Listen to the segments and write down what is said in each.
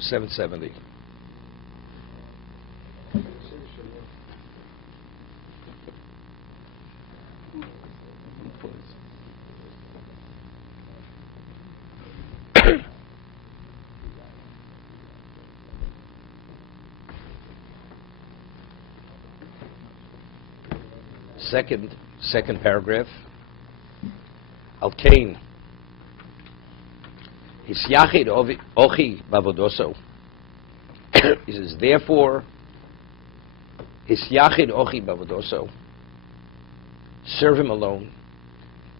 770. Second paragraph. Al-Kain. Hisyachid ochi bavodoso. He says, therefore, hisyachid ochi bavodoso. Serve him alone.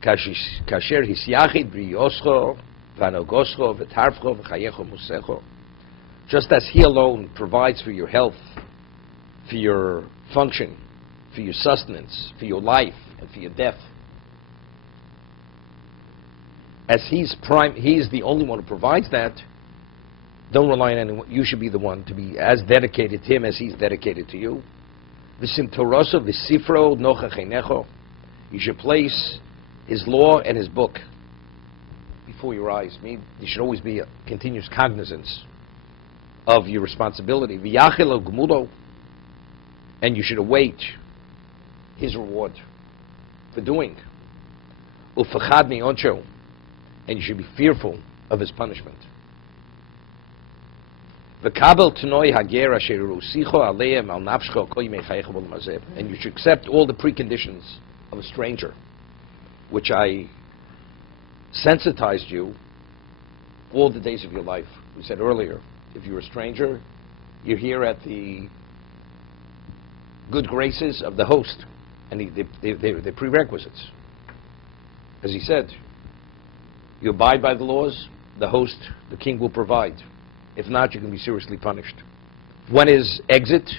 Kasher hisyachid briyoscho vanogoscho v'tarfcho v'chayecho musecho. Just as he alone provides for your health, for your function, for your sustenance, for your life, and for your death. As he's the only one who provides that, don't rely on anyone. You should be the one to be as dedicated to him as he's dedicated to you. V'sim toroso v'sifro nochachenecho. You should place his law and his book before your eyes. There should always be a continuous cognizance of your responsibility. V'yachelo gmulo. And you should await his reward for doing. Ufachad mi'oncho. And you should be fearful of his punishment. V'kabel t'noi hager asher rusicho aleim al nafshcho ko yimei chayecha b'olam hazeh. And you should accept all the preconditions of a stranger, which I sensitized you all the days of your life. We said earlier, if you're a stranger, you're here at the good graces of the host, and they're prerequisites. As he said, you abide by the laws, the host, the king will provide. If not, you can be seriously punished. One is exit.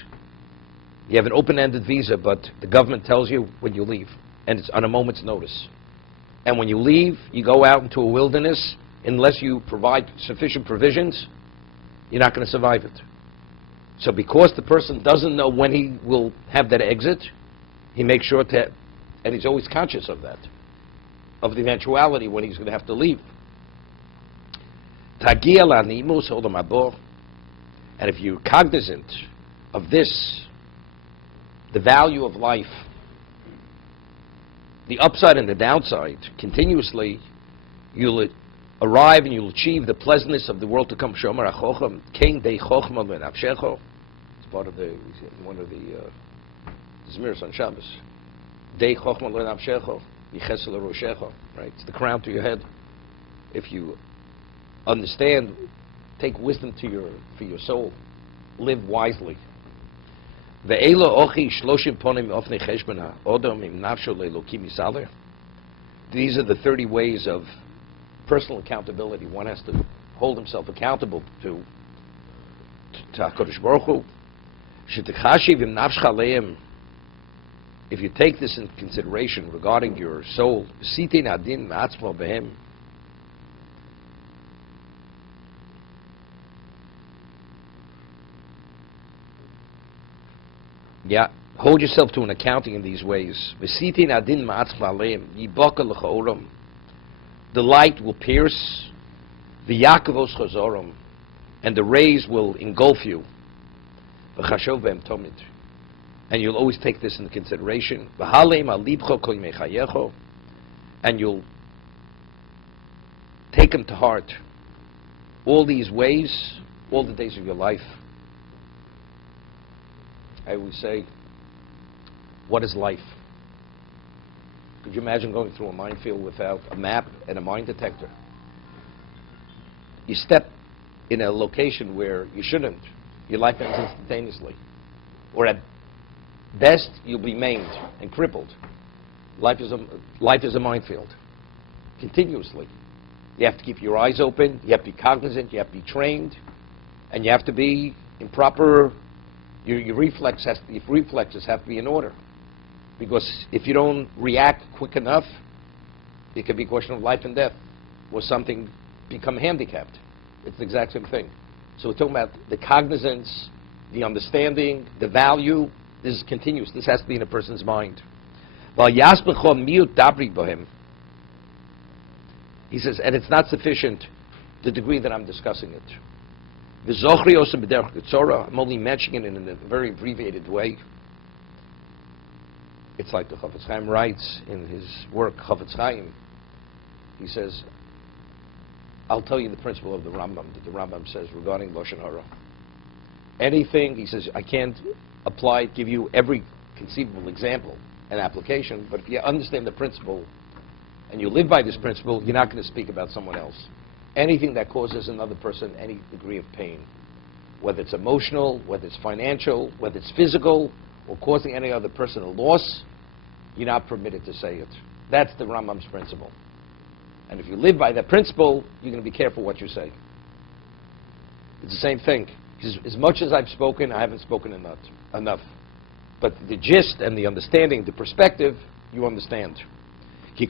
You have an open-ended visa, but the government tells you when you leave, and it's on a moment's notice. And when you leave, you go out into a wilderness. Unless you provide sufficient provisions, you're not going to survive it. So because the person doesn't know when he will have that exit, he makes sure to, and he's always conscious of that, of the eventuality when he's going to have to leave. And if you're cognizant of this, the value of life, the upside and the downside, continuously, you'll arrive and you'll achieve the pleasantness of the world to come. It's part of one of the Zmiris on Shabbos. Dei chochma lo nafshecho, yichesel roshecho. Right? It's the crown to your head. If you understand, take wisdom for your soul. Live wisely. Ve'elo ochi shloshim ponim ofnei cheshbon ha'odom im nafsho le'elokim yisaler. These are the 30 ways of personal accountability. One has to hold himself accountable to HaKadosh Baruch Hu. She'techashiv im nafshcha le'em. If you take this into consideration regarding your soul, sitin adin ma'atzmo behem. Yeah, hold yourself to an accounting in these ways. V'sitin adin ma'atzmo aleim yibaka l'cha'olam. The light will pierce v'yakavos chazoram, and the rays will engulf you. V'chashov behem tomid. And you'll always take this into consideration. And you'll take them to heart. All these ways, all the days of your life. I always say, what is life? Could you imagine going through a minefield without a map and a mine detector? You step in a location where you shouldn't, your life ends instantaneously. Or at best, you'll be maimed and crippled. Life is a minefield. Continuously. You have to keep your eyes open, you have to be cognizant, you have to be trained, and you have to be in proper, your reflexes have to be in order. Because if you don't react quick enough, it could be a question of life and death, or something become handicapped. It's the exact same thing. So we're talking about the cognizance, the understanding, the value. This is continuous. This has to be in a person's mind. He says, and it's not sufficient the degree that I'm discussing it. I'm only mentioning it in a very abbreviated way. It's like the Chofetz Chaim writes in his work, Chofetz Chaim. He says, I'll tell you the principle of the Rambam, that the Rambam says regarding Lashon Hara. Anything, he says, I can't apply it, give you every conceivable example and application, but if you understand the principle and you live by this principle, you're not going to speak about someone else. Anything that causes another person any degree of pain, whether it's emotional, whether it's financial, whether it's physical, or causing any other person a loss, you're not permitted to say it. That's the Rambam's principle. And if you live by that principle, you're going to be careful what you say. It's the same thing. Because as much as I've spoken, I haven't spoken enough. But the gist and the understanding, the perspective, you understand. He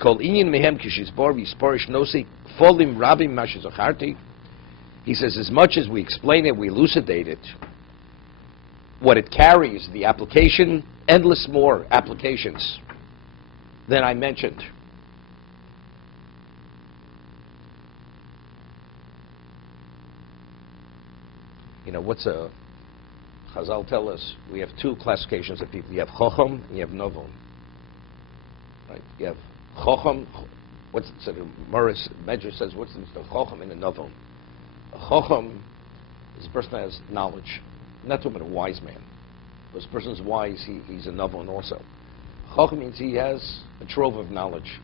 says, as much as we explain it, we elucidate it, what it carries, the application, endless more applications than I mentioned. You know, what's a Chazal tell us? We have two classifications of people. You have Chocham and you have Novon. Right? You have Chocham. What's the Morris Medrash says? What's the Chocham and a Novon? A Chocham is a person that has knowledge. I'm not talking about a wise man. If a person's wise, he's a Novon also. Chocham means he has a trove of knowledge.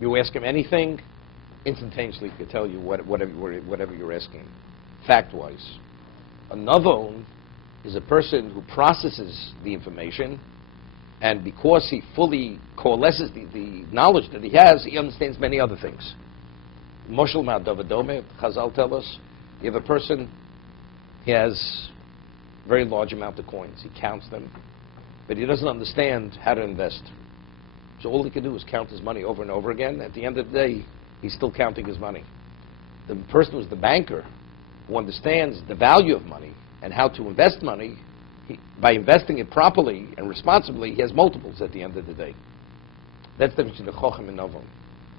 You ask him anything, instantaneously he could tell you whatever you're asking, fact-wise. A Novon is a person who processes the information, and because he fully coalesces the knowledge that he has, he understands many other things. Moshel Ma'adavadome, Chazal tell us, you have a person, he has a very large amount of coins. He counts them, but he doesn't understand how to invest. So all he can do is count his money over and over again. At the end of the day, he's still counting his money. The person who's the banker, who understands the value of money and how to invest money, by investing it properly and responsibly, he has multiples at the end of the day. That's the difference between the Chocham and Novon.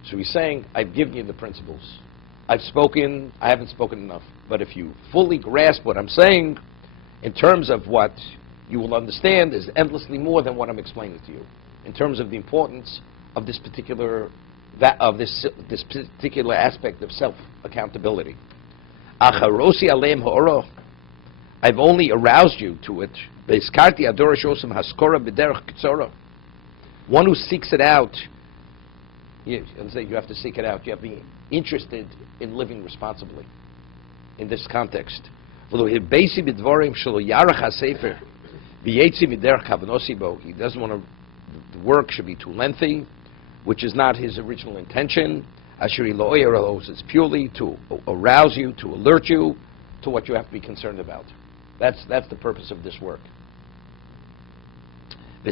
So he's saying, I've given you the principles. I've spoken, I haven't spoken enough. But if you fully grasp what I'm saying, in terms of what you will understand is endlessly more than what I'm explaining to you. In terms of the importance of this particular particular aspect of self-accountability. Acharosi aleim ha'oro. I've only aroused you to it. Be'iskarti adora shosam haskora b'derech k'tzora. One who seeks it out, you have to seek it out. You have to be interested in living responsibly in this context. He doesn't want the work should be too lengthy, which is not his original intention. It's purely to arouse you, to alert you to what you have to be concerned about. That's the purpose of this work. You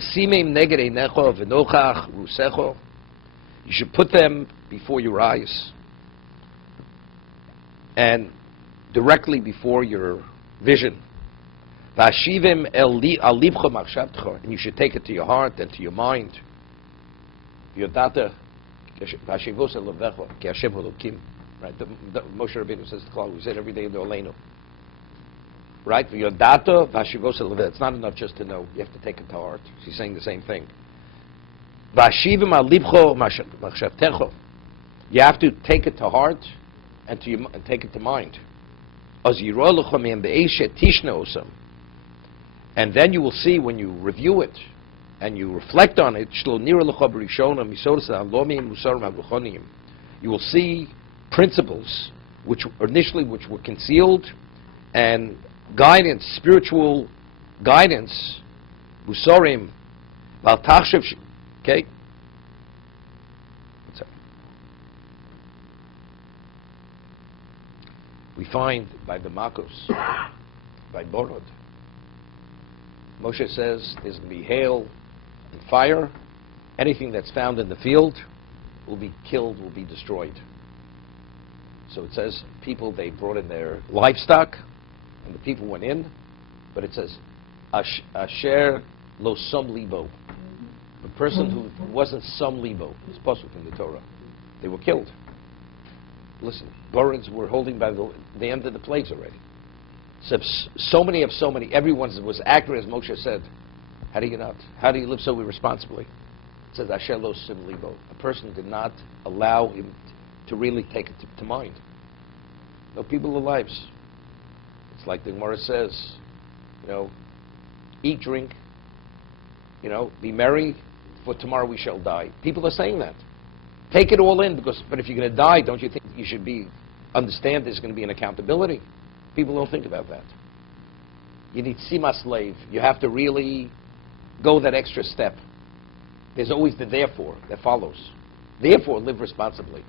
should put them before your eyes and directly before your vision. And you should take it to your heart and to your mind. Right? Moshe Rabbeinu says to Klal, we say it every day in the Oleinu. Right? It's not enough just to know. You have to take it to heart. She's saying the same thing. You have to take it to heart and take it to mind. And then you will see when you review it and you reflect on it, you will see principles which were concealed, and guidance, spiritual guidance, musarim, okay? We find by the Makos, by Borod, Moshe says there's going to be hail and fire. Anything that's found in the field will be killed, will be destroyed. So it says people, they brought in their livestock, and the people went in, but it says, Asher lo som libo. The person who wasn't som libo, it's pasuk in the Torah, they were killed. Listen, Burns were holding by the end of the plagues already. So many, everyone was accurate as Moshe said. How do you not? How do you live so irresponsibly? It says, Asher lo sim libo. A person did not allow him to really take it to mind. No, people are lives. It's like the Gemara says, eat, drink, be merry, for tomorrow we shall die. People are saying that. Take it all in, but if you're going to die, don't you think you should understand there's going to be an accountability? People don't think about that. You need sima slave. You have to really go that extra step. There's always the therefore that follows. Therefore, live responsibly.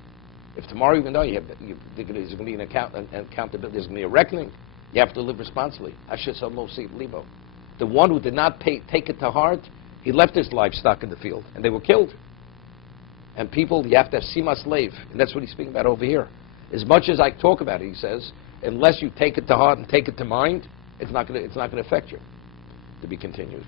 If tomorrow you're going to die, there's going to be an accountability. There's going to be a reckoning. You have to live responsibly. The one who did not take it to heart, he left his livestock in the field, and they were killed. And people, you have to have sima slave, and that's what he's speaking about over here. As much as I talk about it, he says, unless you take it to heart and take it to mind, it's not going to affect you. To be continued.